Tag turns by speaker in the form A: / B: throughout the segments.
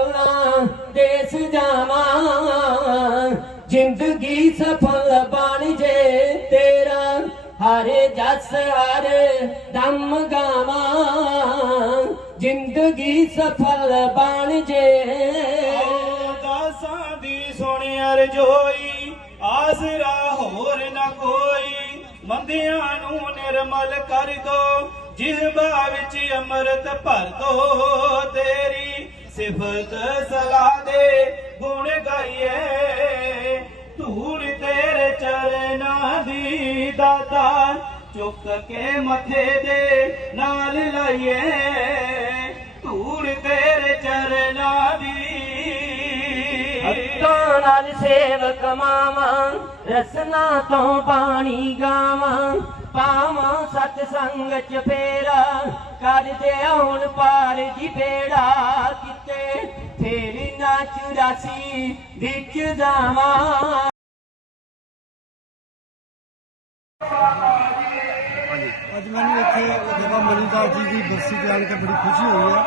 A: ਅੱਲਾ ਦੇਸ ਜਾਵਾਂ। ਜ਼ਿੰਦਗੀ ਸਫਲ ਬਣ ਜੇ ਤੇਰਾ। ਹਰ ਜਸ ਹਰ ਦਮ ਗਾਵਾਂ। ਜ਼ਿੰਦਗੀ ਸਫਲ ਬਣ ਜੇ।
B: ਦਾਸਾਂ ਦੀ ਸੁਣ ਅਰਜੋਈ, ਆਸਰਾ ਹੋਰ ਨਾ ਕੋਈ। ਮੰਦਿਆਂ ਨੂੰ ਨਿਰਮਲ ਕਰ ਦੋ, ਜਿਸ ਜਿਹਬਾ ਵਿੱਚ ਅੰਮ੍ਰਿਤ ਭਰ ਦੋ ਤੇਰੀ। ਸਿਫਤ ਸਲਾ ਦੇ ਗੁਣ ਗਾਈਏ। ਧੂੜ ਤੇਰੇ ਚਰਨਾਂ ਦੀ ਦਾਤਾ ਚੁੱਕ ਕੇ ਮੱਥੇ ਦੇ ਨਾਲ ਲਾਈਏ। ਧੂੜ ਤੇਰੇ ਚਰਨਾਂ ਦੀ
A: ਹੱਥਾਂ ਨਾਲ ਸੇਵਕ ਮਾਵਾਂ, ਰਸਨਾ ਤੋਂ ਪਾਣੀ ਗਾਵਾਂ। ਪਾਵਾਂ ਸਤ ਸੰਗ ਚ ਫੇਰਾ ਕਰਦੇ ਆਉਣ ਪਾਰ ਜੀ ਬੇੜਾ ਚੁਰਾਸੀ ਵਿੱਚ ਜਾਵਾਂ।
C: ਅੱਜ ਮੈਨੂੰ ਇੱਥੇ ਬਾਬਾ ਮਨੀਦਾਸ ਜੀ ਦੀ ਬਰਸੀ ਤੇ ਆਣ ਕੇ ਬੜੀ ਖੁਸ਼ੀ ਹੋਈ ਹੈ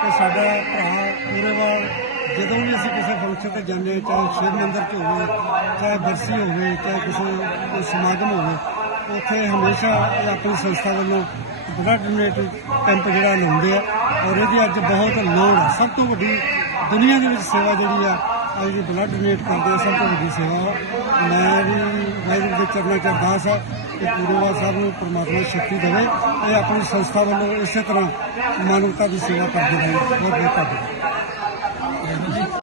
C: ਕਿ ਸਾਡਾ ਭਰਾ ਪੂਰੇਵਾਲ ਜਦੋਂ ਵੀ ਅਸੀਂ ਕਿਸੇ ਫੰਕਸ਼ਨ ਤੇ ਜਾਂਦੇ ਹਾਂ, ਚਾਹੇ ਸ਼ਿਵ ਮੰਦਿਰ 'ਚ ਹੋਵੇ ਚਾਹੇ ਬਰਸੀ ਹੋਵੇ ਚਾਹੇ ਕਿਸੇ ਕੋਈ ਸਮਾਗਮ ਹੋਵੇ ਉੱਥੇ ਹਮੇਸ਼ਾ ਇਹ ਆਪਣੀ ਸੰਸਥਾ ਵੱਲੋਂ ਬਲੱਡ ਡੋਨੇਟ ਕੈਂਪ ਜਿਹੜਾ ਲਾਉਂਦੇ ਆ। ਔਰ ਇਹਦੀ ਅੱਜ ਬਹੁਤ ਲੋੜ ਹੈ ਸਭ ਤੋਂ ਵੱਡੀ ਦੁਨੀਆ ਦੇ ਵਿੱਚ ਸੇਵਾ ਜਿਹੜੀ ਆ ਅੱਜ ਦੀ ਬਲੱਡ ਡੋਨੇਟ ਕਰਦੇ ਆ, ਸਭ ਤੋਂ ਵੱਡੀ ਸੇਵਾ ਮੈਂ ਵੀ ਵਾਹਿਗੁਰੂ ਦੇ ਚਰਨਾਂ 'ਚ ਅਰਦਾਸ ਆ ਕਿ ਗੁਰੂਆ ਸਾਹਿਬ ਨੂੰ ਪਰਮਾਤਮਾ ਸ਼ਕਤੀ ਦੇਵੇ ਇਹ ਆਪਣੀ ਸੰਸਥਾ ਵੱਲੋਂ ਇਸੇ ਤਰ੍ਹਾਂ ਮਾਨਵਤਾ ਦੀ ਸੇਵਾ ਕਰਦੇ ਰਹੇ। ਬਹੁਤ ਬਹੁਤ ਧੰਨਵਾਦ।